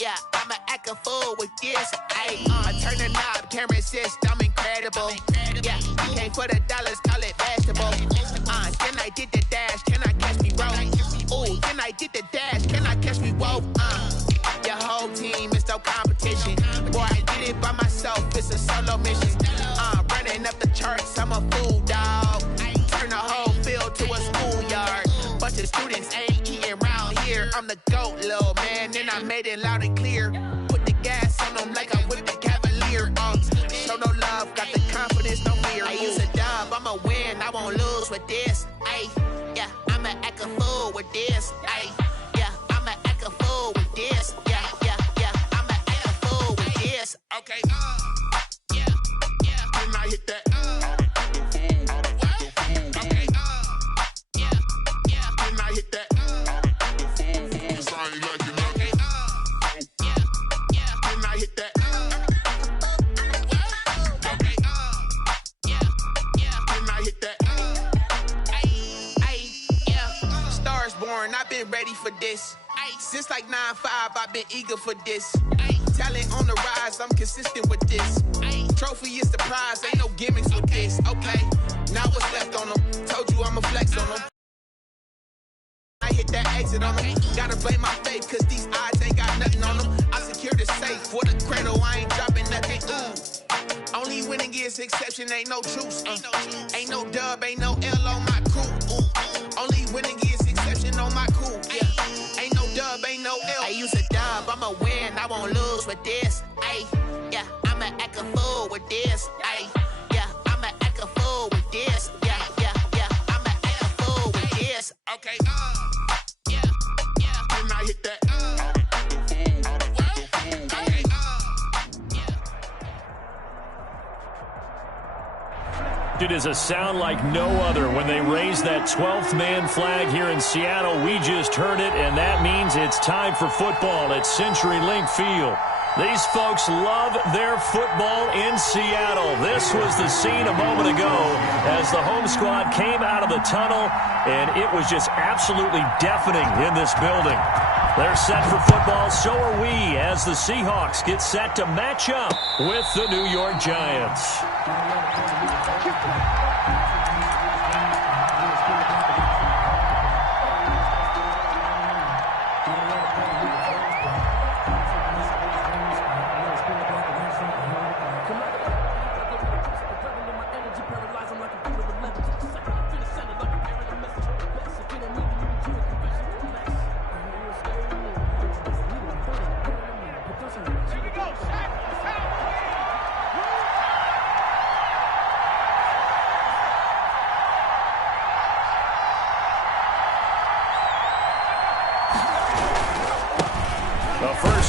Yeah, I'ma act a fool with this. Ayy, turn the knob, camera assist, I'm incredible. Yeah, you came for the dollars, call it basketball. Then I did the dash, can I catch me roll? Ooh, then I did the dash, can I catch me whoa? Your whole team is no competition. Boy, I did it by myself, it's a solo mission. Running up the charts, I'm a fool, dog. Turn the whole field to a schoolyard. Bunch of students ain't eating round here. I'm the GOAT, little man, and I made it loud and clear. Put the gas on them like I'm with the Cavalier. Show no love, got the confidence, no fear. I use a dub, I'ma win, I won't lose with this. Ay, yeah, I'ma act a fool with this. Ay, yeah, I'ma act a fool with this. Yeah, yeah, yeah, I'ma act a fool with this. Okay, yeah, yeah, when I hit that. I've been ready for this. Since like 9-5, I've been eager for this. Talent on the rise, I'm consistent with this. Trophy is the prize, ain't no gimmicks with this. Okay, now what's left on them? Told you I'ma flex on them. I hit that exit on them. Gotta blame my faith, cause these odds ain't got nothing on them. I secure the safe for the cradle, I ain't dropping nothing. Ooh. Only winning is exception, ain't no truce. Ain't no dub, ain't no L on my crew. Only winning is exception on my cool. Yeah. Ain't no dub, ain't no L. I use a dub, I'ma win, I won't lose with this. Ay, yeah, I'ma act a fool with this. Ay, yeah, I'ma act a fool with this. Yeah, yeah, yeah, I'ma act a fool with this. Okay, yeah, yeah, when I hit that. It is a sound like no other when they raise that 12th man flag here in Seattle. We just heard it, and that means it's time for football at CenturyLink Field. These folks love their football in Seattle. This was the scene a moment ago as the home squad came out of the tunnel, and it was just absolutely deafening in this building. They're set for football, so are we, as the Seahawks get set to match up with the New York Giants.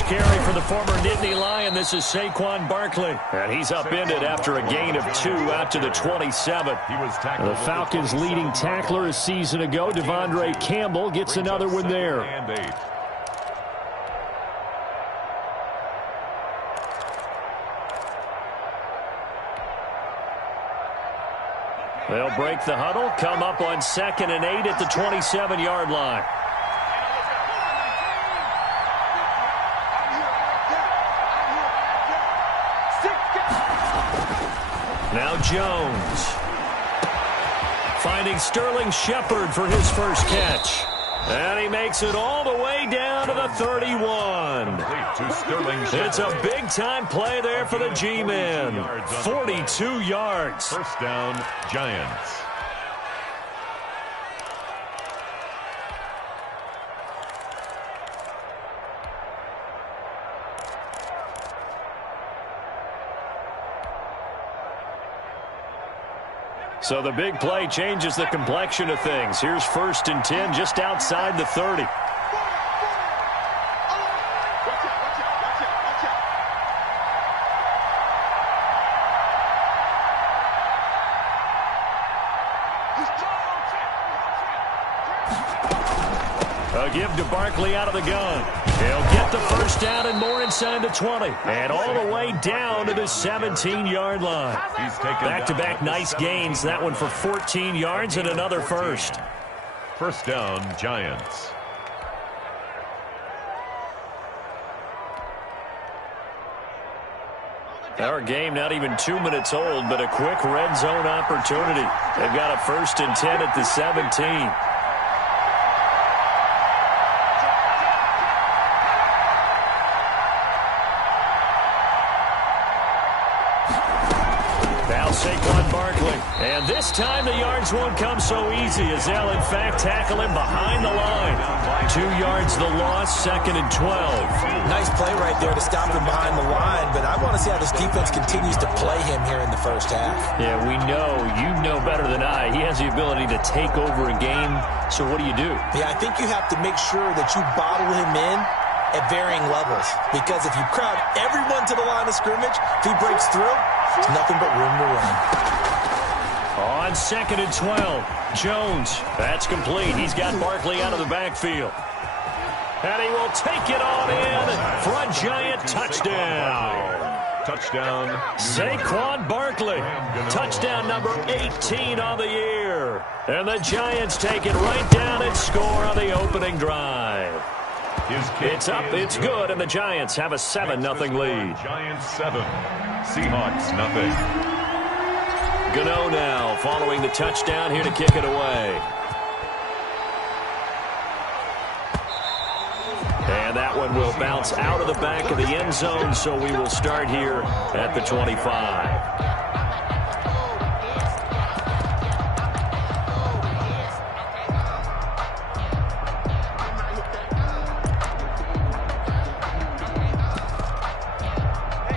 Carry for the former Nittany Lion. This is Saquon Barkley. And he's upended after a gain of 2 out to the 27. The Falcons' leading tackler a season ago, Devondre Campbell, gets another one there. They'll break the huddle, come up on 2nd and 8 at the 27-yard line. Now Jones. Finding Sterling Shepard for his first catch. And he makes it all the way down to the 31. It's a big-time play there for the G-men. 42 yards. First down, Giants. So the big play changes the complexion of things. Here's 1st and 10 just outside the 30. A give to Barkley out of the gun. He'll get the first down and more inside the 20. And all the way down to the 17-yard line. Back-to-back nice gains. That one for 14 yards and another first. First down, Giants. Our game not even 2 minutes old, but a quick red zone opportunity. They've got a 1st and 10 at the 17. Saquon Barkley. And this time the yards won't come so easy as they'll in fact tackle him behind the line. 2 yards the loss, 2nd and 12. Nice play right there to stop him behind the line, but I want to see how this defense continues to play him here in the first half. Yeah, we know, you know better than I, he has the ability to take over a game, so what do? Yeah, I think you have to make sure that you bottle him in at varying levels, because if you crowd everyone to the line of scrimmage, if he breaks through, it's nothing but room to run. On 2nd and 12, Jones. That's complete. He's got Barkley out of the backfield. And he will take it on in for a Giant touchdown. Touchdown. Saquon Barkley. Touchdown number 18 on the year. And the Giants take it right down and score on the opening drive. It's up, it's good, and the Giants have a 7-0 lead. Giants 7, Seahawks nothing. Gano now following the touchdown here to kick it away. And that one will bounce out of the back of the end zone, so we will start here at the 25.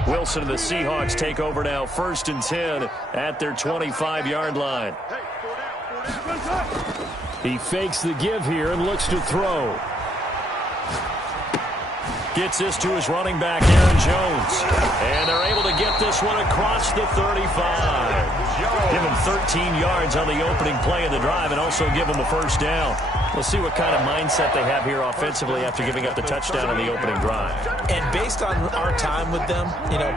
Wilson and the Seahawks take over now, 1st and 10 at their 25-yard line. He fakes the give here and looks to throw. Gets this to his running back, Aaron Jones. And they're able to get this one across the 35. Give him 13 yards on the opening play of the drive and also give him a 1st down. We'll see what kind of mindset they have here offensively after giving up the touchdown on the opening drive. And based on our time with them,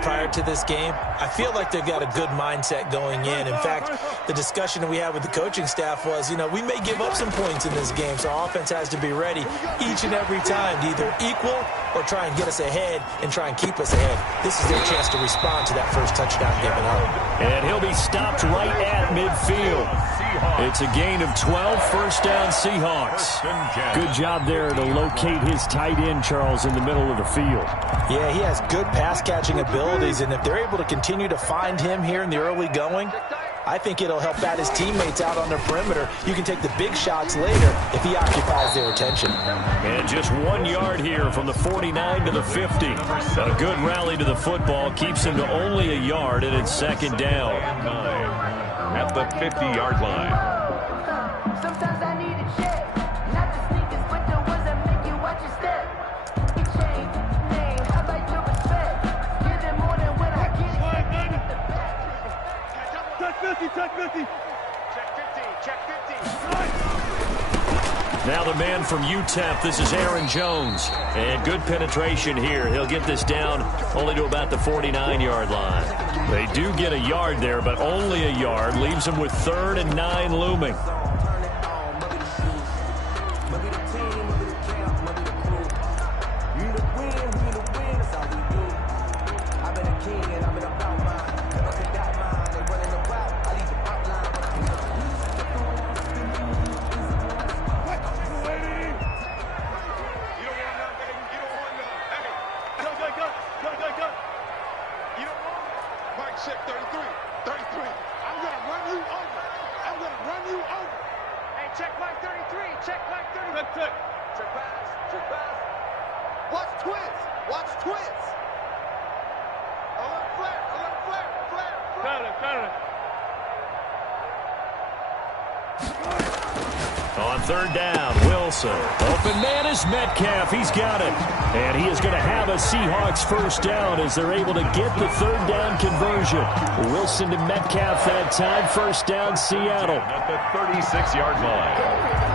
prior to this game, I feel like they've got a good mindset going in. In fact, the discussion that we had with the coaching staff was, we may give up some points in this game, so our offense has to be ready each and every time to either equal or try and get us ahead and try and keep us ahead. This is their chance to respond to that first touchdown given up. And he'll be stopped right at midfield. It's a gain of 12, 1st down Seahawks. Good job there to locate his tight end, Charles, in the middle of the field. Yeah, he has good pass-catching abilities, and if they're able to continue to find him here in the early going, I think it'll help out his teammates out on their perimeter. You can take the big shots later if he occupies their attention. And just 1 yard here from the 49 to the 50. A good rally to the football keeps him to only a yard, and it's 2nd down. At the 50-yard line. Sometimes I need a check, not the sneakers, but the ones that make you watch your step. You change names, I like your respect. Give them more than when I get it. Check 50, check 50. Check 50, check 50. Now the man from UTEP, this is Aaron Jones. And good penetration here. He'll get this down only to about the 49-yard line. They do get a yard there, but only a yard. Leaves them with 3rd and 9 looming. On 3rd down, Wilson. Open man is Metcalf. He's got it. And he is going to have a Seahawks 1st down as they're able to get the 3rd down conversion. Wilson to Metcalf that time. 1st down, Seattle. At the 36-yard line.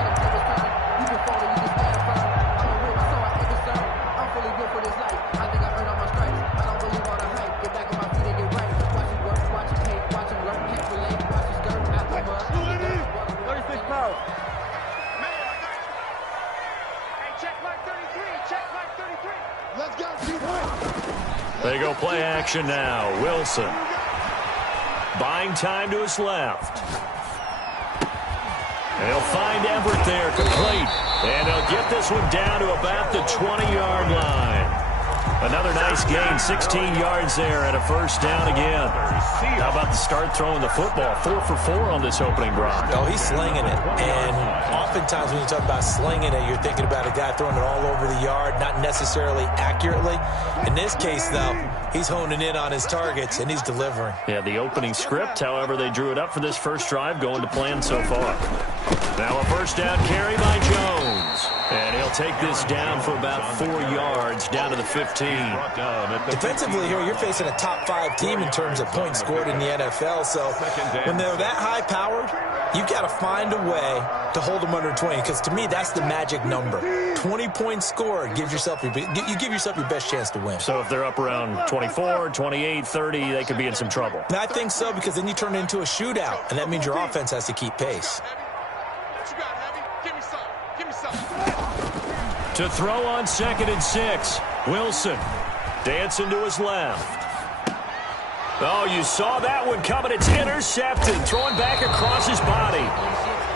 They go play action now. Wilson. Buying time to his left. And he'll find Everett there, complete. And he'll get this one down to about the 20-yard line. Another nice gain, 16 yards there and a first down again. How about the start throwing the football? 4 for 4 on this opening drive. Oh, he's slinging it. And oftentimes when you talk about slinging it, you're thinking about a guy throwing it all over the yard, not necessarily accurately. In this case, though, he's honing in on his targets, and he's delivering. Yeah, the opening script, however, they drew it up for this first drive, going to plan so far. Now a first down carry by Jones. And he'll take this down for about 4 yards, down to the 15. Defensively here, you're facing a top 5 team in terms of points scored in the NFL. So when they're that high-powered, you got to find a way to hold them under 20. Because to me, that's the magic number. 20 points scored gives yourself you give yourself your best chance to win. So if they're up around 24, 28, 30, they could be in some trouble. And I think so, because then you turn it into a shootout, and that means your offense has to keep pace. To throw on 2nd and 6. Wilson dancing to his left. Oh, you saw that one coming. It's intercepted. Throwing back across his body.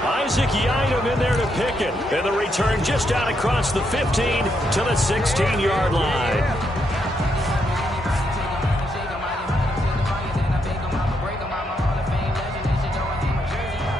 Isaac Yiadom in there to pick it. And the return just out across the 15 to the 16-yard line.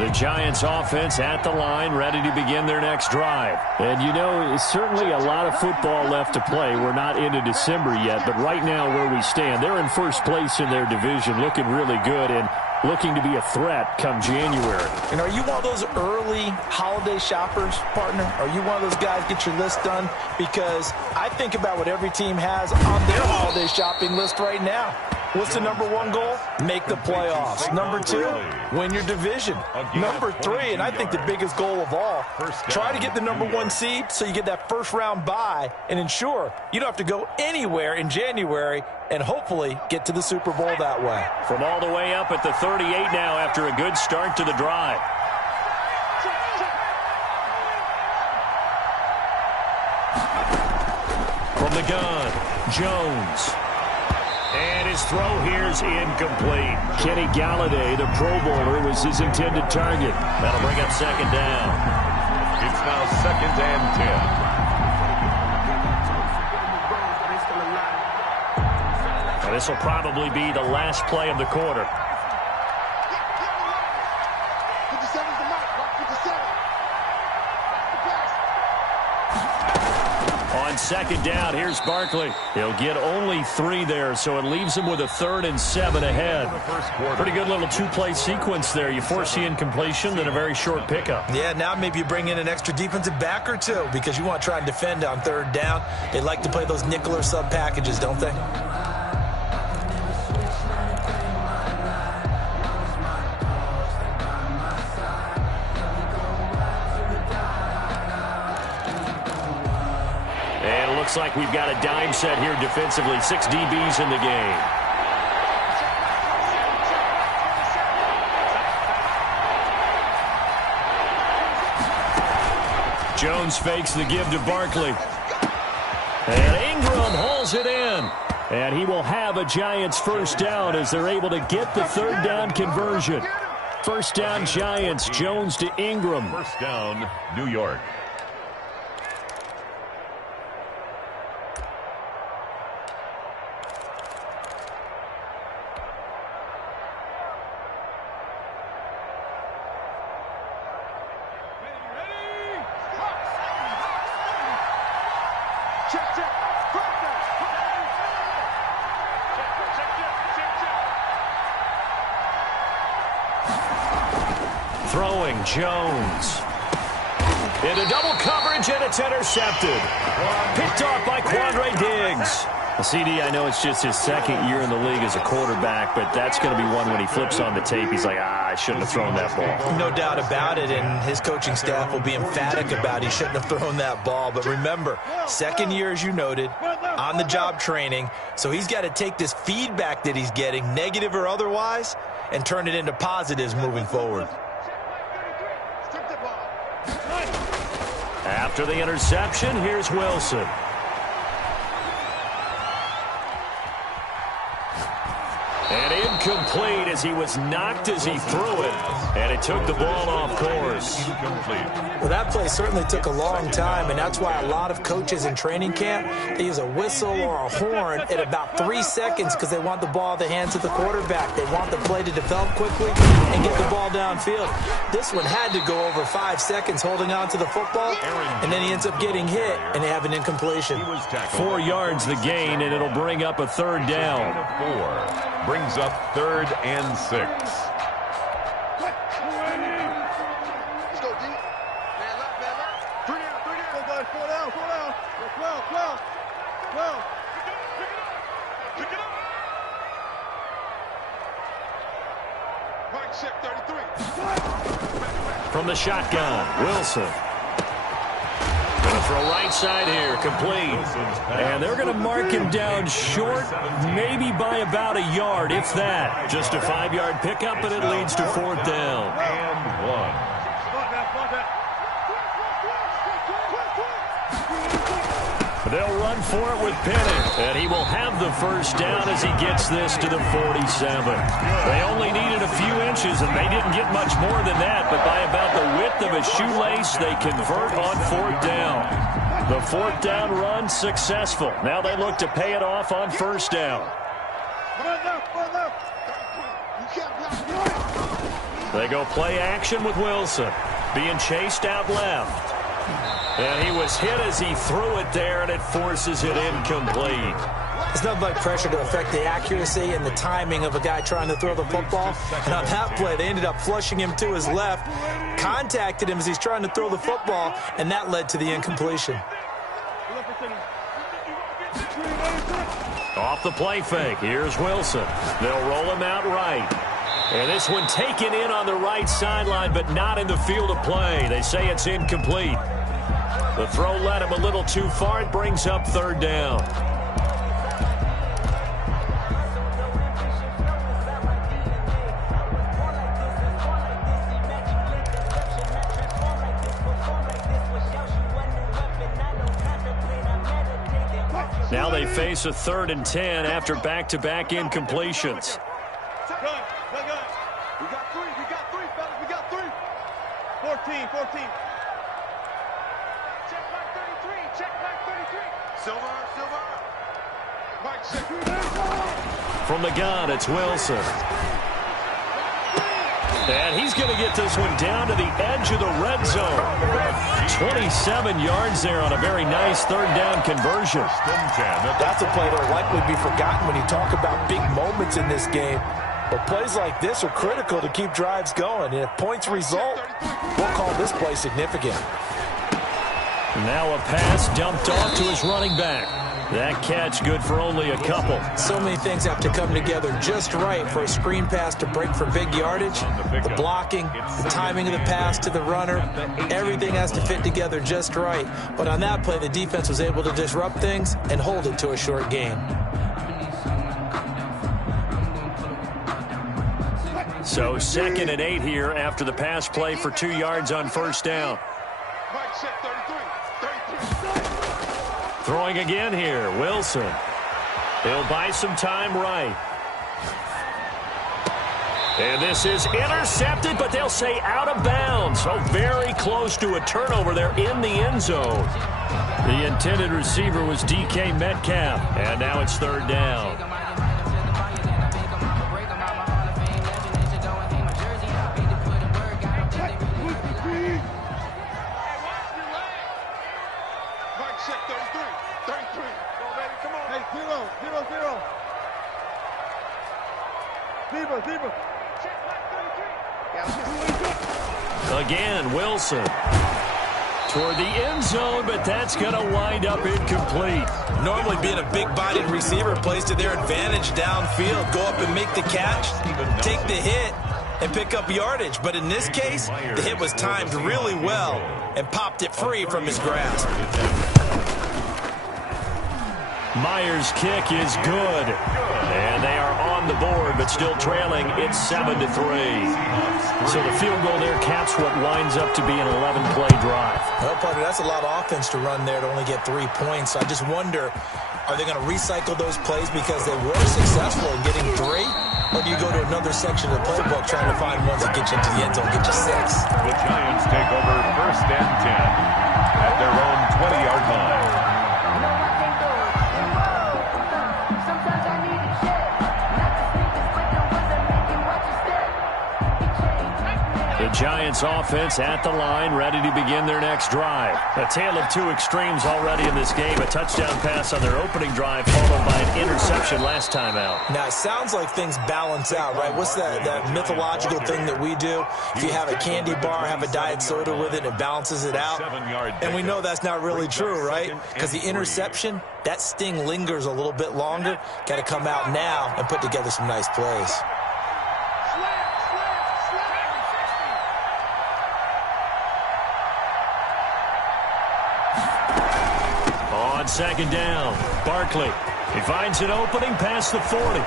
The Giants offense at the line, ready to begin their next drive. And, you know, it's certainly a lot of football left to play. We're not into December yet, but right now where we stand, they're in first place in their division, looking really good and looking to be a threat come January. And are you one of those early holiday shoppers, partner? Are you one of those guys get your list done? Because I think about what every team has on their holiday shopping list right now. What's the number 1 goal? Make the playoffs. Number 2, win your division. Number 3, and I think the biggest goal of all, try to get the number 1 seed so you get that first-round bye and ensure you don't have to go anywhere in January and hopefully get to the Super Bowl that way. From all the way up at the 38 now after a good start to the drive. From the gun, Jones. And his throw here's incomplete. Kenny Galladay, the Pro Bowler, was his intended target. That'll bring up 2nd down. It's now 2nd and 10. And this will probably be the last play of the quarter. On 2nd down, here's Barkley. He'll get only 3 there, so it leaves him with a 3rd and 7 ahead. Pretty good little 2-play sequence there. You force the incompletion, then a very short pickup. Yeah, now maybe you bring in an extra defensive back or 2 because you want to try and defend on 3rd down. They like to play those nickel or sub packages, don't they? Looks like we've got a dime set here defensively. 6 DBs in the game. Jones fakes the give to Barkley. And Ingram hauls it in. And he will have a Giants first down as they're able to get the 3rd down conversion. First down Giants, Jones to Ingram. First down, New York. Throwing Jones. Into double coverage, and it's intercepted. Picked off by Quandre Diggs. CD, I know it's just his 2nd year in the league as a quarterback, but that's going to be one when he flips on the tape. He's like, I shouldn't have thrown that ball. No doubt about it, and his coaching staff will be emphatic about he shouldn't have thrown that ball. But remember, 2nd year, as you noted, on-the-job training, so he's got to take this feedback that he's getting, negative or otherwise, and turn it into positives moving forward. After the interception, here's Wilson. And incomplete as he was knocked as he threw it. And it took the ball off course. Incomplete. Well, that play certainly took a long time, and that's why a lot of coaches in training camp, they use a whistle or a horn at about 3 seconds because they want the ball in the hands of the quarterback. They want the play to develop quickly and get the ball downfield. This one had to go over 5 seconds holding on to the football, and then he ends up getting hit, and they have an incompletion. 4 yards the gain, and it'll bring up a third down. 4 brings up 3rd and 6. Let's go deep. Man left, man left. 3 down, 3 down. Go guys, 4 down, 4 down. 12, 12, 12. Pick it up. Mike check 33. From the shotgun, Wilson. Going to throw right side here, complete. And they're going to mark him down short, maybe by about a yard, if that. Just a 5-yard pickup, and it leads to 4th down. And 1. They'll run for it with Penning, and he will have the first down as he gets this to the 47. They only needed a few inches, and they didn't get much more than that, but by about the width of a shoelace, they convert on 4th down. The 4th down run successful. Now they look to pay it off on 1st down. They go play action with Wilson, being chased out left. And he was hit as he threw it there, and it forces it incomplete. It's nothing like pressure to affect the accuracy and the timing of a guy trying to throw the football. And on that play, they ended up flushing him to his left, contacted him as he's trying to throw the football, and that led to the incompletion. Off the play fake, here's Wilson. They'll roll him out right. And this one taken in on the right sideline, but not in the field of play. They say it's incomplete. The throw led him a little too far. It brings up 3rd down. Now they face a 3rd and 10 after back-to-back incompletions. We got 3, fellas, we got 3. 14, 14. Check Mike 33, check Mike 33. Silver. Mike check. From the gun, it's Wilson. And he's going to get this one down to the edge of the red zone. 27 yards there on a very nice 3rd down conversion. That's a play that will likely be forgotten when you talk about big moments in this game. But plays like this are critical to keep drives going. And if points result, we'll call this play significant. Now a pass dumped off to his running back. That catch good for only a couple. So many things have to come together just right for a screen pass to break for big yardage. The blocking, the timing of the pass to the runner, everything has to fit together just right. But on that play, the defense was able to disrupt things and hold it to a short gain. So 2nd and 8 here after the pass play for 2 yards on 1st down. Mike check 33. Throwing again here, Wilson. He'll buy some time right. And this is intercepted, but they'll say out of bounds. So very close to a turnover there in the end zone. The intended receiver was DK Metcalf, and now it's 3rd down. Check 33. 33. Go, baby. Come on. Hey, 0. Zebra. Check 33. Again, Wilson. Toward the end zone, but that's going to wind up incomplete. Normally being a big-bodied receiver plays to their advantage downfield. Go up and make the catch, take the hit, and pick up yardage. But in this case, the hit was timed really well and popped it free from his grasp. Myers' kick is good. And they are on the board, but still trailing. It's 7-3. So the field goal there caps what winds up to be an 11-play drive. Well, partner, that's a lot of offense to run there to only get 3 points. I just wonder, are they going to recycle those plays because they were successful in getting 3? Or do you go to another section of the playbook trying to find ones that get you into the end zone, get you 6? The Giants take over 1st and 10 at their own 20-yard line. Sometimes I need a check. Not the sneakers, but the ones that make you watch your step. The Giants offense at the line, ready to begin their next drive. A tale of two extremes already in this game. A touchdown pass on their opening drive, followed by an interception last time out. Now, it sounds like things balance out, right? What's that mythological thing that we do? If you have a candy bar, have a diet soda with it, it balances it out. And we know that's not really true, right? Because the interception, that sting lingers a little bit longer. Got to come out now and put together some nice plays. On 2nd down, Barkley. He finds an opening past the 40.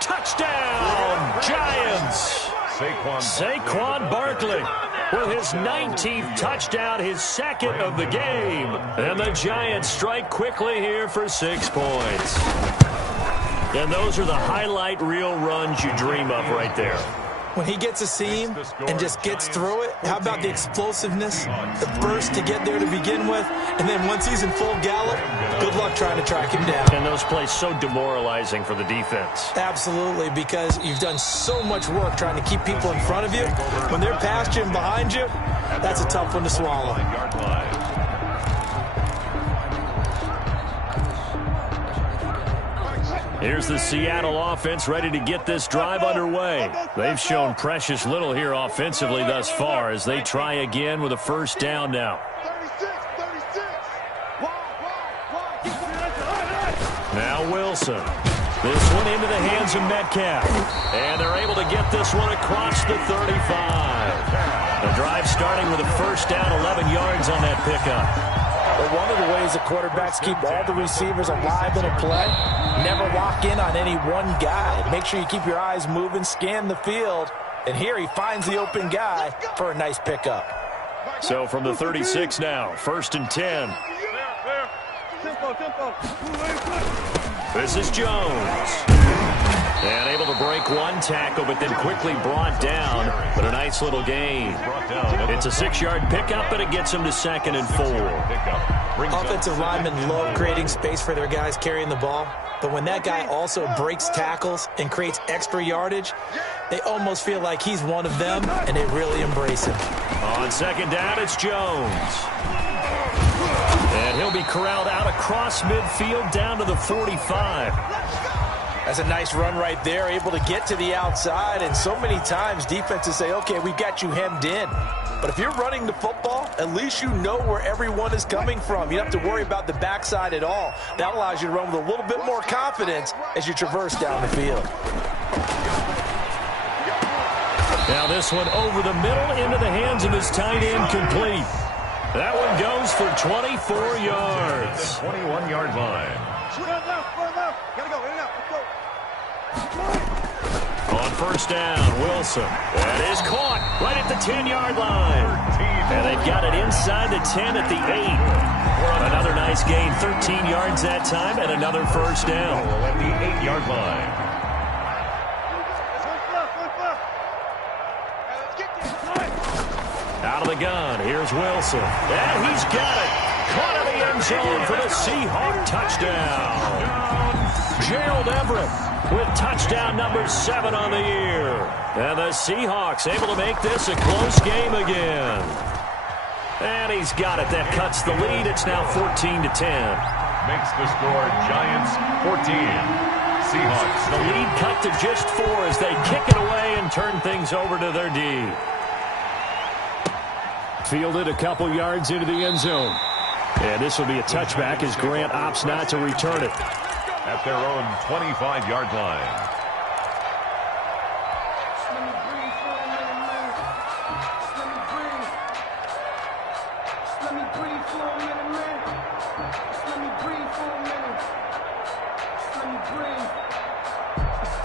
Touchdown, Giants! Saquon Barkley with his 19th touchdown, his 2nd of the game. And the Giants strike quickly here for 6 points. And those are the highlight reel runs you dream of right there. When he gets a seam and just gets through it, how about the explosiveness, the burst to get there to begin with, and then once he's in full gallop, good luck trying to track him down. And those plays so demoralizing for the defense. Absolutely, because you've done so much work trying to keep people in front of you. When they're past you and behind you, that's a tough one to swallow. Here's the Seattle offense ready to get this drive underway. They've shown precious little here offensively thus far as they try again with a 1st down now. Now Wilson. This one into the hands of Metcalf. And they're able to get this one across the 35. The drive starting with a 1st down, 11 yards on that pickup. But one of the ways the quarterbacks keep all the receivers alive in a play, never lock in on any one guy. Make sure you keep your eyes moving, scan the field, and here he finds the open guy for a nice pickup. So from the 36 now, 1st and 10. This is Jones. And able to break one tackle, but then quickly brought down. But a nice little gain. It's a 6-yard pickup, but it gets him to 2nd and 4. Offensive linemen love creating space for their guys carrying the ball. But when that guy also breaks tackles and creates extra yardage, they almost feel like he's one of them, and they really embrace him. On 2nd down, it's Jones. And he'll be corralled out across midfield down to the 45. That's a nice run right there, able to get to the outside. And so many times defenses say, okay, we've got you hemmed in. But if you're running the football, at least you know where everyone is coming from. You don't have to worry about the backside at all. That allows you to run with a little bit more confidence as you traverse down the field. Now this one over the middle into the hands of his tight end, complete. That one goes for 24 yards. 21-yard line. On 1st down, Wilson. That is caught right at the 10-yard line. And they've got it inside the 10 at the 8. Another nice gain, 13 yards that time, and another 1st down. At the 8-yard line. Out of the gun, here's Wilson. And he's got it. Caught in the end zone for the Seahawk touchdown. Gerald Everett with touchdown number 7 on the year. And the Seahawks able to make this a close game again. And he's got it. That cuts the lead. It's now 14-10. Makes the score Giants 14. Seahawks. The lead cut to just 4 as they kick it away and turn things over to their D. Fielded a couple yards into the end zone. And this will be a touchback as Grant opts not to return it. At their own 25-yard line.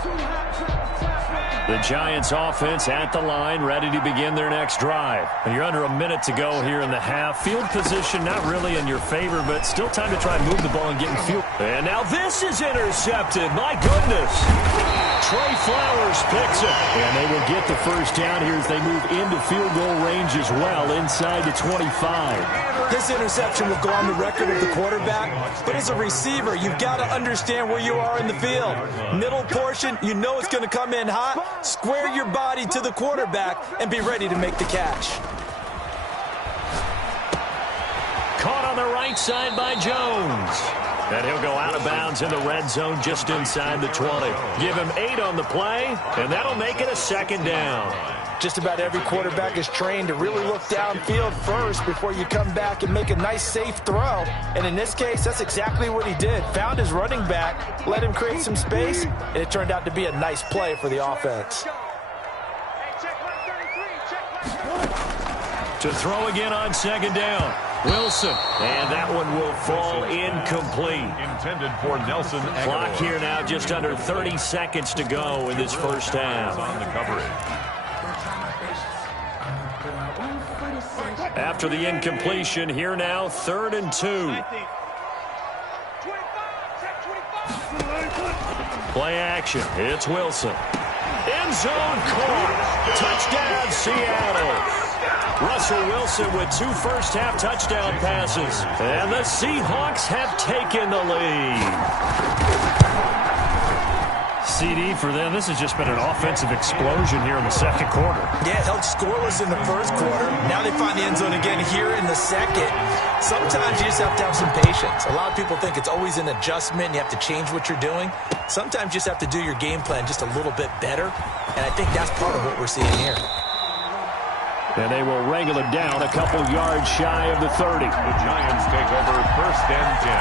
Too hot, drop the top. The Giants offense at the line, ready to begin their next drive. And you're under a minute to go here in the half. Field position not really in your favor, but still time to try and move the ball and get in field. And now this is intercepted. My goodness. Trey Flowers picks it. And they will get the first down here as they move into field goal range as well, inside the 25. This interception will go on the record of the quarterback, but as a receiver, you've got to understand where you are in the field. Middle portion, you know it's going to come in hot. Square your body to the quarterback and be ready to make the catch. Caught on the right side by Jones. And he'll go out of bounds in the red zone just inside the 20. Give him 8 on the play, and that'll make it a second down. Just about every quarterback is trained to really look downfield first before you come back and make a nice, safe throw. And in this case, that's exactly what he did. Found his running back, let him create some space, and it turned out to be a nice play for the offense. To throw again on second down. Wilson, and that one will fall incomplete. Intended for Nelson Aguilar. Clock here now, just under 30 seconds to go in this first half. On the coverage. After the incompletion, here now, 3rd and 2. Play action. It's Wilson. End zone caught. Touchdown, Seattle. Russell Wilson with 2 first-half touchdown passes. And the Seahawks have taken the lead. CD for them. This has just been an offensive explosion here in the second quarter. Yeah, held scoreless in the first quarter. Now they find the end zone again here in the second. Sometimes you just have to have some patience. A lot of people think it's always an adjustment. You have to change what you're doing. Sometimes you just have to do your game plan just a little bit better. And I think that's part of what we're seeing here. And they will wrangle it down a couple yards shy of the 30. The Giants take over 1st and 10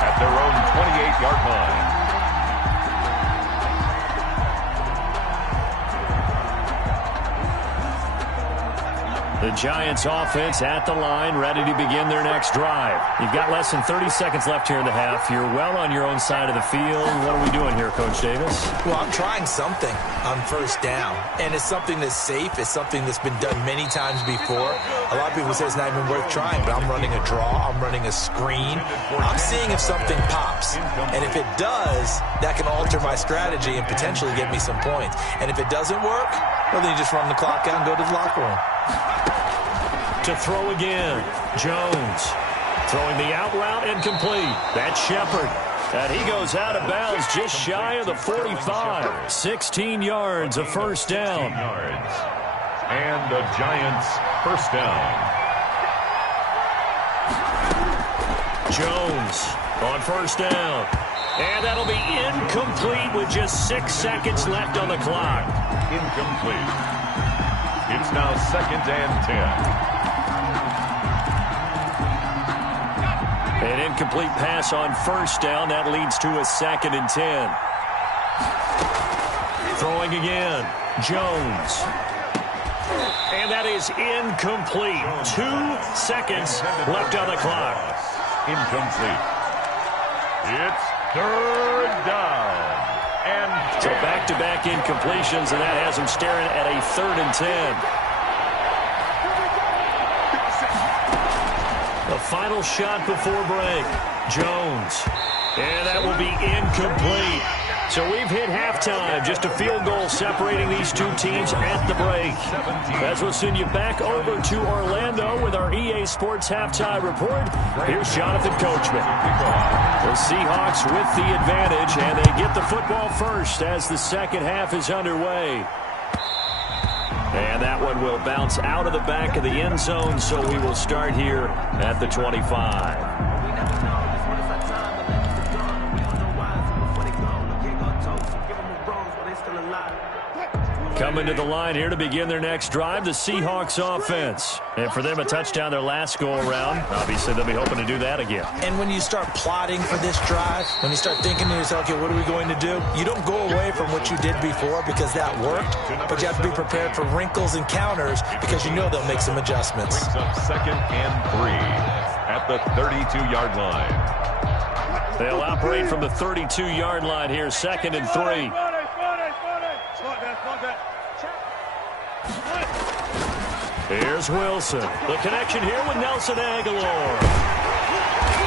at their own 28-yard line. The Giants offense at the line, ready to begin their next drive. You've got less than 30 seconds left here in the half. You're well on your own side of the field. What are we doing here, Coach Davis? Well, I'm trying something on first down, and it's something that's safe. It's something that's been done many times before. A lot of people say it's not even worth trying, but I'm running a draw. I'm running a screen. I'm seeing if something pops, and if it does, that can alter my strategy and potentially get me some points. And if it doesn't work, well, then you just run the clock out and go to the locker room. To throw again, Jones. Throwing the out route incomplete. That's Shepard. And he goes out of bounds just shy of the 45. 16 yards, a first down. And the Giants first down. Jones on first down. And that'll be incomplete with just 6 seconds left on the clock. Incomplete. It's now 2nd and 10. An incomplete pass on first down. That leads to a 2nd and 10. Throwing again. Jones. And that is incomplete. 2 seconds left on the clock. Incomplete. It's 3rd down. And so back-to-back incompletions, and that has him staring at a 3rd and 10. The final shot before break. Jones. And that will be incomplete. So we've hit halftime. Just a field goal separating these two teams at the break. As we'll send you back over to Orlando with our EA Sports Halftime Report. Here's Jonathan Coachman. The Seahawks with the advantage, and they get the football first as the second half is underway. And that one will bounce out of the back of the end zone, so we will start here at the 25. Coming to the line here to begin their next drive, the Seahawks offense. And for them, a touchdown their last go-around. Obviously, they'll be hoping to do that again. And when you start plotting for this drive, when you start thinking to yourself, okay, what are we going to do? You don't go away from what you did before because that worked, but you have to be prepared for wrinkles and counters because you know they'll make some adjustments. Brings up 2nd and 3 at the 32-yard line. They'll operate from the 32-yard line here, 2nd and 3. Here's Wilson. The connection here with Nelson Aguilar.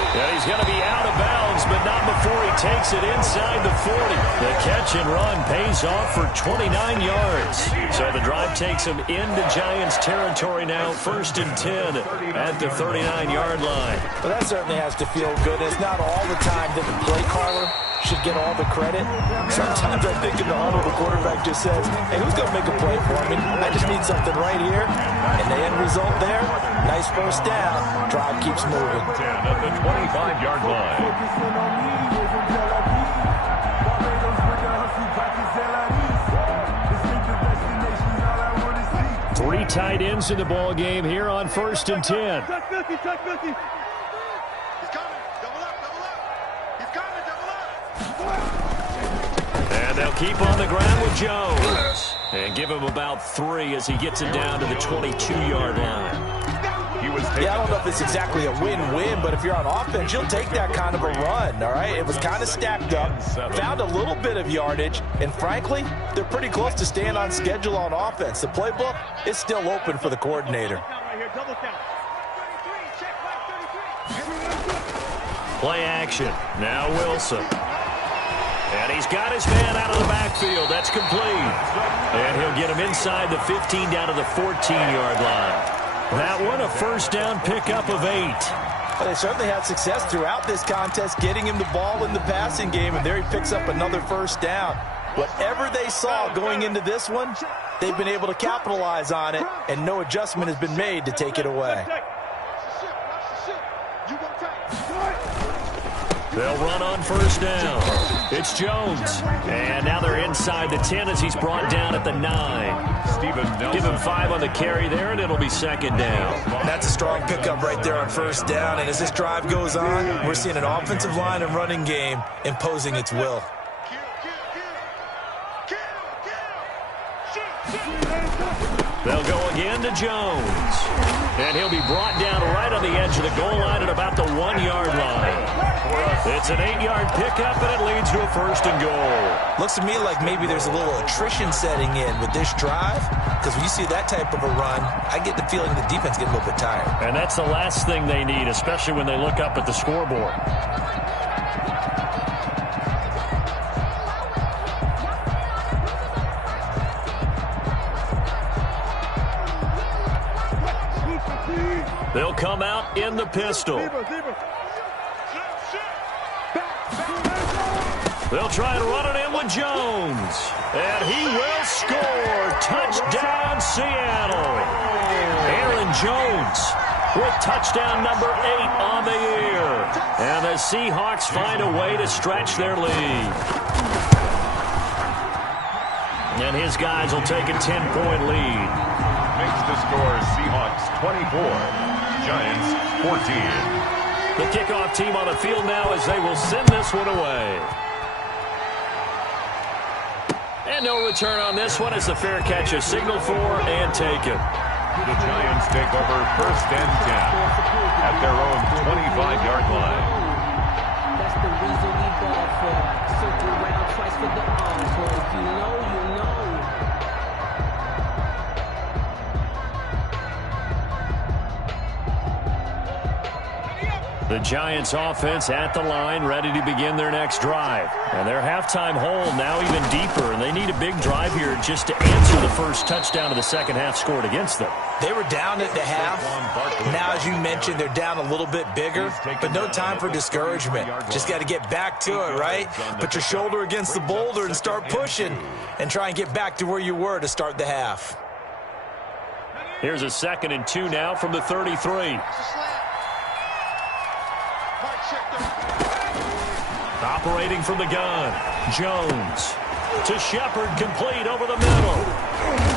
And he's going to be out of bounds, but not before he takes it inside the 40. The catch and run pays off for 29 yards. So the drive takes him into Giants territory now, 1st and 10 at the 39-yard line. Well, that certainly has to feel good. It's not all the time that the play caller should get all the credit. Sometimes I think in the huddle, the quarterback just says, hey, who's going to make a play for me? I just need something right here. And the end result there, nice first down. Drive keeps moving. 10 at the 25-yard line. 3 tight ends in the ball game here on 1st and 10. Touch 50, touch 50. He's coming. Double up, double up. He's coming, double up. And they'll keep on the ground with Jones. And give him about 3 as he gets it down to the 22-yard line. Yeah, I don't know if it's exactly a win-win, but if you're on offense, you'll take that kind of a run, all right? It was kind of stacked up, found a little bit of yardage, and frankly, they're pretty close to staying on schedule on offense. The playbook is still open for the coordinator. Play action. Now Wilson. And he's got his man out of the backfield. That's complete. And he'll get him inside the 15 down to the 14-yard line. That one, a first down pickup of 8. Well, they certainly had success throughout this contest, getting him the ball in the passing game, and there he picks up another first down. Whatever they saw going into this one, they've been able to capitalize on it, and no adjustment has been made to take it away. They'll run on first down. It's Jones. And now they're inside the 10 as he's brought down at the 9. Give him 5 on the carry there, and it'll be 2nd down. That's a strong pickup right there on first down. And as this drive goes on, we're seeing an offensive line and running game imposing its will. They'll go again to Jones. And he'll be brought down right on the edge of the goal line at about the 1-yard line. It's an 8-yard pickup, and it leads to a 1st and goal. Looks to me like maybe there's a little attrition setting in with this drive, because when you see that type of a run, I get the feeling the defense gets a little bit tired. And that's the last thing they need, especially when they look up at the scoreboard. They'll come out in the pistol. They'll try to run it in with Jones. And he will score. Touchdown, Seattle. Aaron Jones with touchdown number 8 on the year. And the Seahawks find a way to stretch their lead. And his guys will take a 10-point lead. Makes the score Seahawks 24. Giants 14. The kickoff team on the field now as they will send this one away. And no return on this one as the fair catch is signaled for and taken. The Giants take over 1st and 10 at their own 25-yard line. That's the reason we ball for. Circle round twice for the encore. If you know, you know. The Giants offense at the line, ready to begin their next drive. And their halftime hole now even deeper, and they need a big drive here just to answer the first touchdown of the second half scored against them. They were down at the half. Now, as you mentioned, they're down a little bit bigger, but no time for discouragement. Just got to get back to it, right? Put your shoulder against the boulder and start pushing and try and get back to where you were to start the half. Here's a 2nd and 2 now from the 33. Operating from the gun, Jones to Shepard, complete over the middle.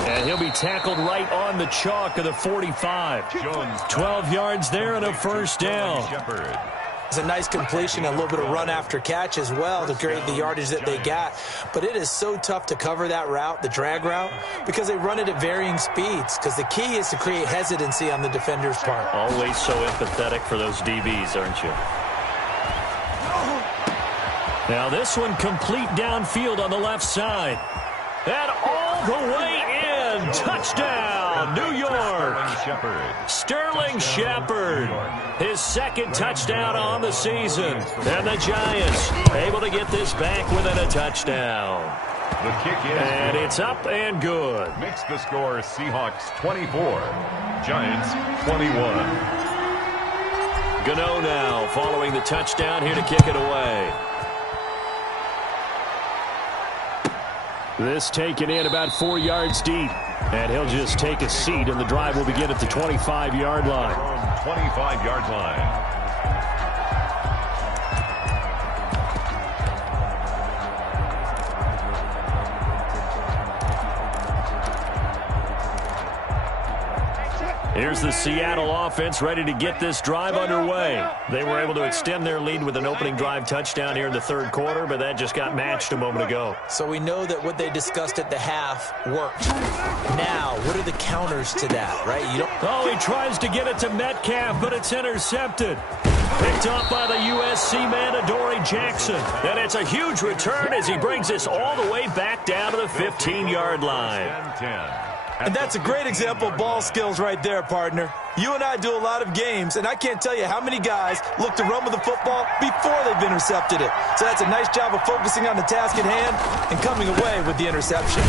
And he'll be tackled right on the chalk of the 45. Jones 12 yards there and a first down. Shepard. It's a nice completion, a little bit of run after catch as well to create the yardage that they got. But it is so tough to cover that route, the drag route, because they run it at varying speeds. Because the key is to create hesitancy on the defender's part. Always so empathetic for those DBs, aren't you? Now this one complete downfield on the left side. And all the way in. Touchdown, New York. Sterling Shepard. His second touchdown on the season. And the Giants able to get this back within a touchdown. The kick is and it's up and good. Makes the score Seahawks 24, Giants 21. Gano now following the touchdown here to kick it away. This taken in about 4 yards deep. And he'll just take a seat, and the drive will begin at the 25-yard line. 25-yard line. Here's the Seattle offense ready to get this drive underway. They were able to extend their lead with an opening drive touchdown here in the third quarter, but that just got matched a moment ago. So we know that what they discussed at the half worked. Now, what are the counters to that, right? Oh, he tries to get it to Metcalf, but it's intercepted. Picked off by the USC man, Adoree Jackson. And it's a huge return as he brings this all the way back down to the 15-yard line. 10-10. And that's a great example of ball skills right there, partner. You and I do a lot of games, and I can't tell you how many guys look to run with the football before they've intercepted it. So that's a nice job of focusing on the task at hand and coming away with the interception.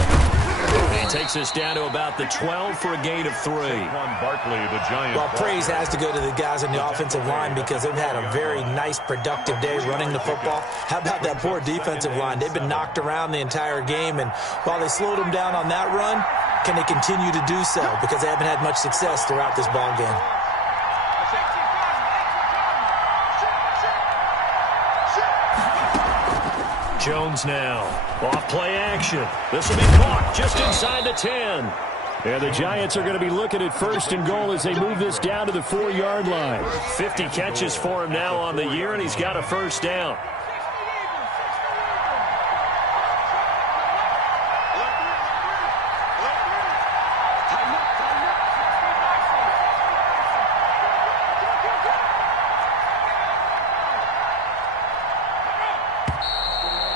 He takes us down to about the 12 for a gain of 3. Well, praise has to go to the guys on the offensive line because they've had a very nice, productive day running the football. How about that poor defensive line? They've been knocked around the entire game, and while they slowed them down on that run, can they continue to do so? Because they haven't had much success throughout this ball game. Jones now. Off play action. This will be caught just inside the 10. And the Giants are going to be looking at first and goal as they move this down to the 4-yard line. 50 catches for him now on the year, and he's got a first down.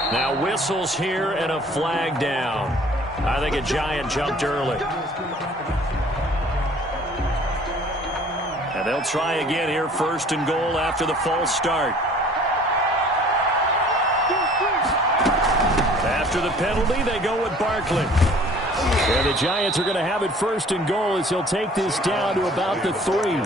Now whistles here and a flag down. I think a Giant jumped early. And they'll try again here, first and goal after the false start. After the penalty, they go with Barkley. And the Giants are going to have it first and goal as he'll take this down to about the 3.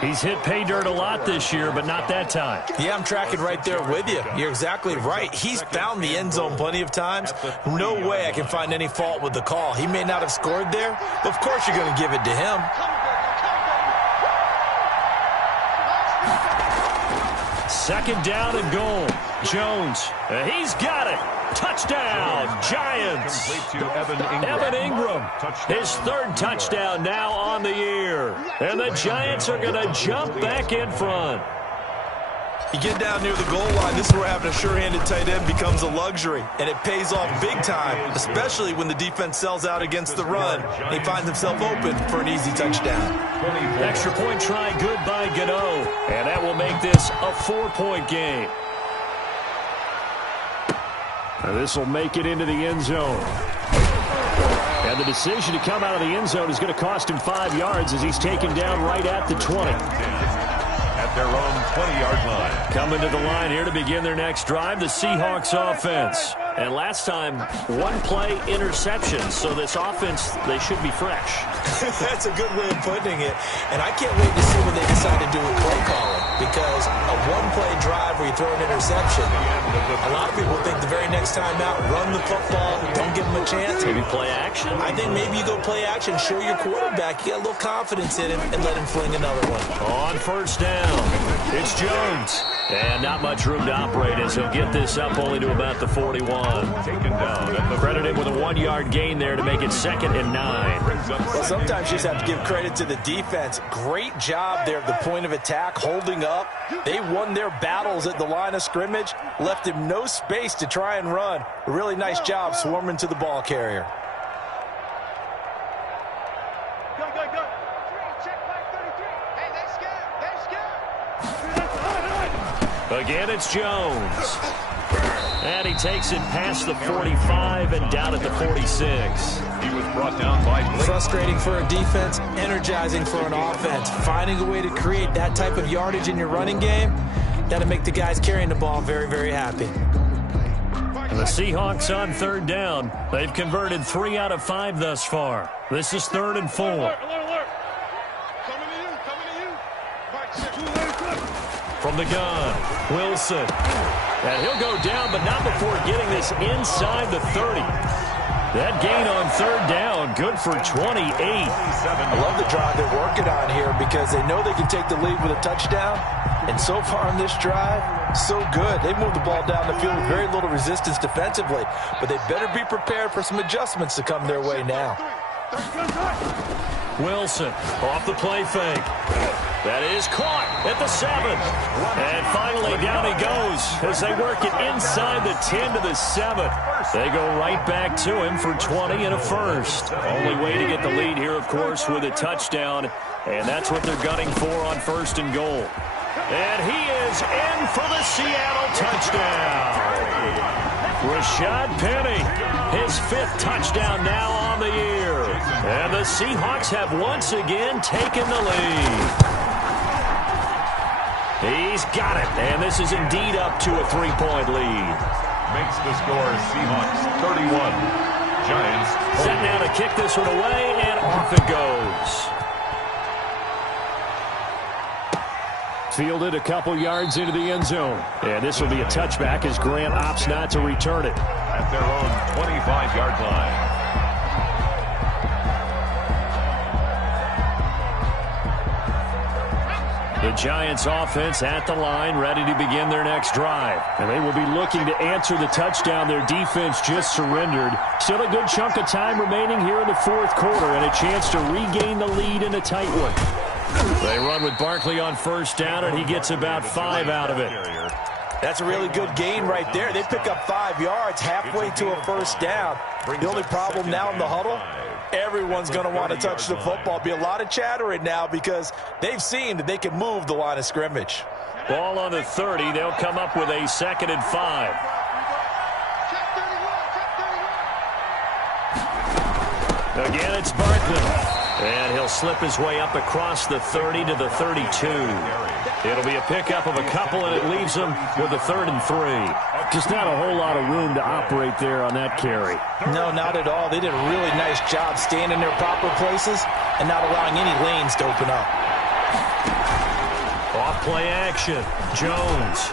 He's hit pay dirt a lot this year, but not that time. Yeah, I'm tracking right there with you. You're exactly right. He's found the end zone plenty of times. No way I can find any fault with the call. He may not have scored there, but of course you're going to give it to him. Second down and goal. Jones, he's got it. Touchdown, Giants. Evan Ingram, his third touchdown now on the year. And the Giants are going to jump back in front. You get down near the goal line, this is where having a sure-handed tight end becomes a luxury. And it pays off big time, especially when the defense sells out against the run. And he finds himself open for an easy touchdown. Extra point try good by Gano. And that will make this a 4-point game. And this will make it into the end zone. And the decision to come out of the end zone is going to cost him 5 yards as he's taken down right at the 20. At their own 20-yard line. Coming to the line here to begin their next drive, the Seahawks offense. And last time, one-play interception. So this offense, they should be fresh. That's a good way of putting it. And I can't wait to see what they decide to do with play calling. Because a one-play drive where you throw an interception, a lot of people think the very next time out, run the football, don't give them a chance. Maybe play action? I think maybe you go play action, show your quarterback you got a little confidence in him, and let him fling another one. On first down, it's Jones. And not much room to operate as he'll get this up only to about the 41. Taken down. Credited with a 1-yard gain there to make it 2nd and 9. Well, sometimes you just have to give credit to the defense. Great job there at the point of attack, holding up. They won their battles at the line of scrimmage, left him no space to try and run. A really nice job swarming to the ball carrier. Again, it's Jones. And he takes it past the 45 and down at the 46. He was brought down by Blake. Frustrating for a defense, energizing for an offense. Finding a way to create that type of yardage in your running game, that'll make the guys carrying the ball very, very happy. And the Seahawks on third down. They've converted 3 out of 5 thus far. This is 3rd and 4. Alert, alert, alert. Coming to you. Mike, 6. From the gun, Wilson. And he'll go down, but not before getting this inside the 30. That gain on third down, good for 28. I love the drive they're working on here because they know they can take the lead with a touchdown. And so far on this drive, so good. They moved the ball down the field with very little resistance defensively. But they better be prepared for some adjustments to come their way now. Wilson off the play fake. That is caught at the 7. And finally down he goes as they work it inside the 10 to the 7. They go right back to him for 20 and a first. Only way to get the lead here, of course, with a touchdown. And that's what they're gunning for on 1st and goal. And he is in for the Seattle touchdown. Rashad Penny, his 5th touchdown now on the year. And the Seahawks have once again taken the lead. He's got it, and this is indeed up to a 3-point lead. Makes the score Seahawks 31. Giants. Set now to kick this one away, and off it goes. Fielded a couple yards into the end zone. And this will be a touchback as Grant opts not to return it. At their own 25-yard line. The Giants offense at the line, ready to begin their next drive. And they will be looking to answer the touchdown their defense just surrendered. Still a good chunk of time remaining here in the 4th quarter and a chance to regain the lead in a tight one. They run with Barkley on 1st down, and he gets about 5 out of it. That's a really good gain right there. They pick up 5 yards halfway to a 1st down. The only problem now in the huddle, everyone's going to want to touch the football. Be a lot of chattering now because they've seen that they can move the line of scrimmage. Ball on the 30. They'll come up with a 2nd and 5. Again, it's Barkley. And he'll slip his way up across the 30 to the 32. It'll be a pickup of a couple, and it leaves them with a 3rd and 3. Just not a whole lot of room to operate there on that carry. No, not at all. They did a really nice job staying in their proper places and not allowing any lanes to open up. Off play action. Jones.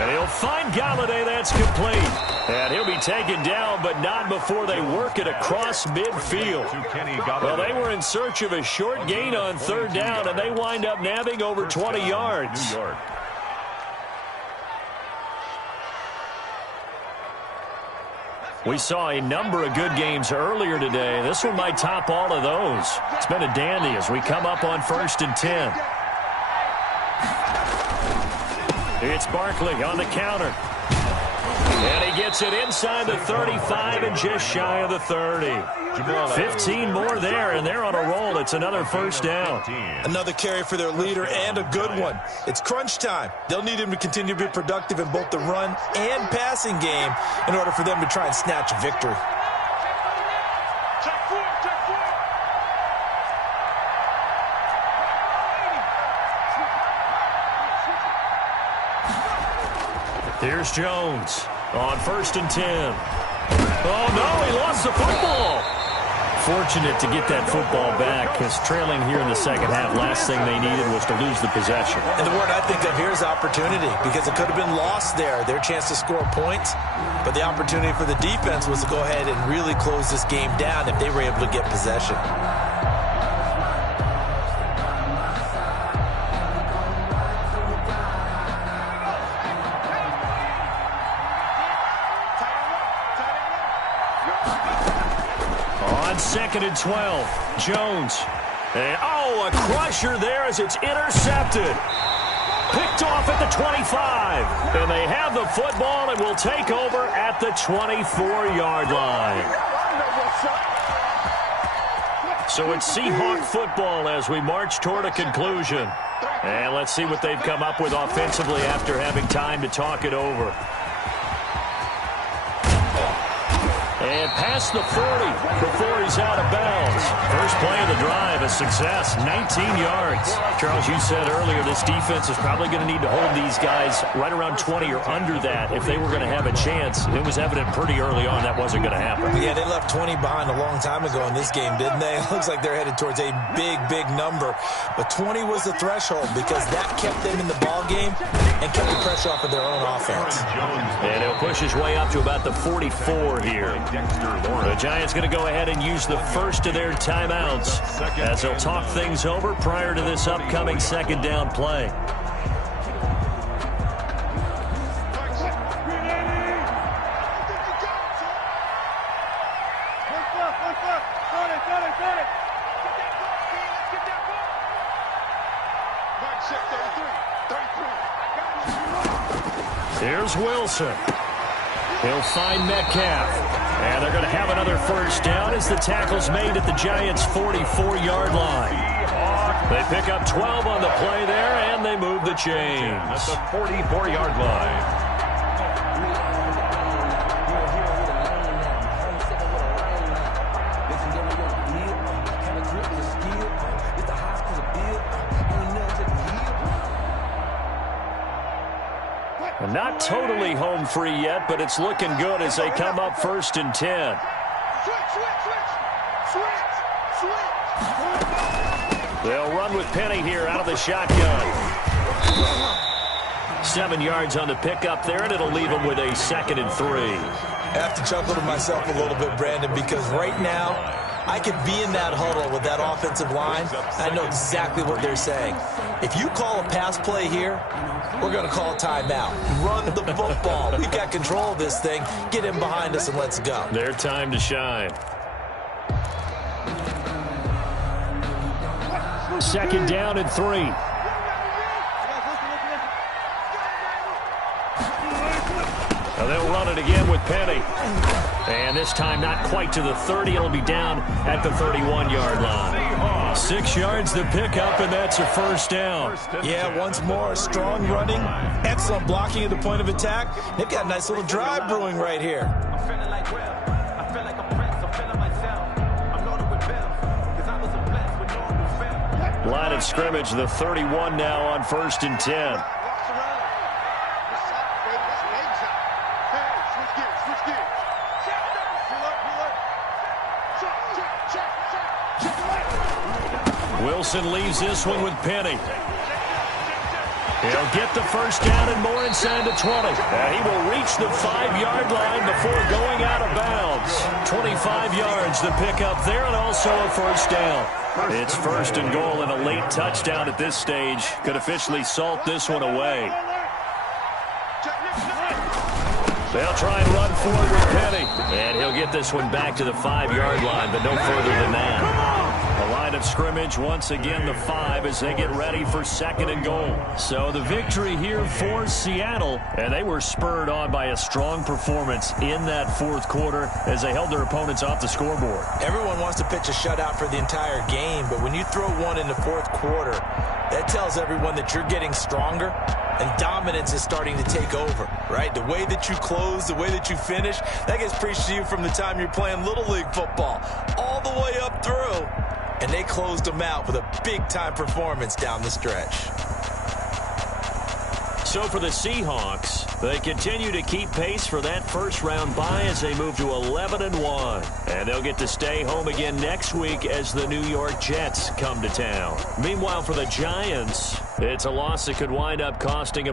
And he'll find Galladay. That's complete. And he'll be taken down, but not before they work it across midfield. Well, they were in search of a short gain on 3rd down, and they wind up nabbing over 20 yards. We saw a number of good games earlier today. This one might top all of those. It's been a dandy as we come up on 1st and 10. It's Barkley on the counter. And he gets it inside the 35 and just shy of the 30. 15 more there, and they're on a roll. It's another 1st down. Another carry for their leader, and a good one. It's crunch time. They'll need him to continue to be productive in both the run and passing game in order for them to try and snatch a victory. Here's Jones on 1st and 10. Oh, no, he lost the football. Fortunate to get that football back, because trailing here in the 2nd half, last thing they needed was to lose the possession. And the word I think of here is opportunity, because it could have been lost there, their chance to score points. But the opportunity for the defense was to go ahead and really close this game down if they were able to get possession. On 2nd and 12, Jones. And, oh, a crusher there as it's intercepted. Picked off at the 25. And they have the football and will take over at the 24-yard line. So it's Seahawk football as we march toward a conclusion. And let's see what they've come up with offensively after having time to talk it over. And past the 40 before he's out of bounds. First play of the drive, a success, 19 yards. Charles, you said earlier this defense is probably going to need to hold these guys right around 20 or under that if they were going to have a chance. It was evident pretty early on that wasn't going to happen. Yeah, they left 20 behind a long time ago in this game, didn't they? It looks like they're headed towards a big, big number. But 20 was the threshold because that kept them in the ball game and kept the pressure off of their own offense. And he'll push his way up to about the 44 here. The Giants going to go ahead and use the first of their timeouts as they'll talk things over prior to this upcoming second down play. Here's Wilson. He'll find Metcalf. And they're going to have another first down as the tackle's made at the Giants' 44-yard line. They pick up 12 on the play there, and they move the chains. At the 44-yard line. Not totally home free yet, but it's looking good as they come up 1st and 10. They'll run with Penny here out of the shotgun. 7 yards on the pickup there, and it'll leave them with a 2nd and 3. I have to chuckle to myself a little bit, Brandon, because right now I could be in that huddle with that offensive line. I know exactly what they're saying. If you call a pass play here, we're going to call a timeout. Run the football. We've got control of this thing. Get in behind us and let's go. Their time to shine. 2nd down and 3. Now they'll run it again with Penny. And this time not quite to the 30. It'll be down at the 31-yard line. 6 yards to pick up, and that's a first down. Yeah, once more, strong running, excellent blocking at the point of attack. They've got a nice little drive brewing right here. Line of scrimmage, the 31 now on 1st and 10. Wilson leaves this one with Penny. He'll get the first down and more inside the 20. He will reach the 5-yard line before going out of bounds. 25 yards to pick up there, and also a first down. It's 1st and goal, and a late touchdown at this stage could officially salt this one away. They'll try and run forward with Penny. And he'll get this one back to the 5-yard line, but no further than that. The line of scrimmage, once again, the 5 as they get ready for 2nd and goal. So the victory here for Seattle, and they were spurred on by a strong performance in that 4th quarter as they held their opponents off the scoreboard. Everyone wants to pitch a shutout for the entire game, but when you throw one in the 4th quarter, that tells everyone that you're getting stronger and dominance is starting to take over, right? The way that you close, the way that you finish, that gets preached to you from the time you're playing Little League football all the way up through. And they closed them out with a big-time performance down the stretch. So for the Seahawks, they continue to keep pace for that first-round bye as they move to 11-1. And they'll get to stay home again next week as the New York Jets come to town. Meanwhile, for the Giants, it's a loss that could wind up costing them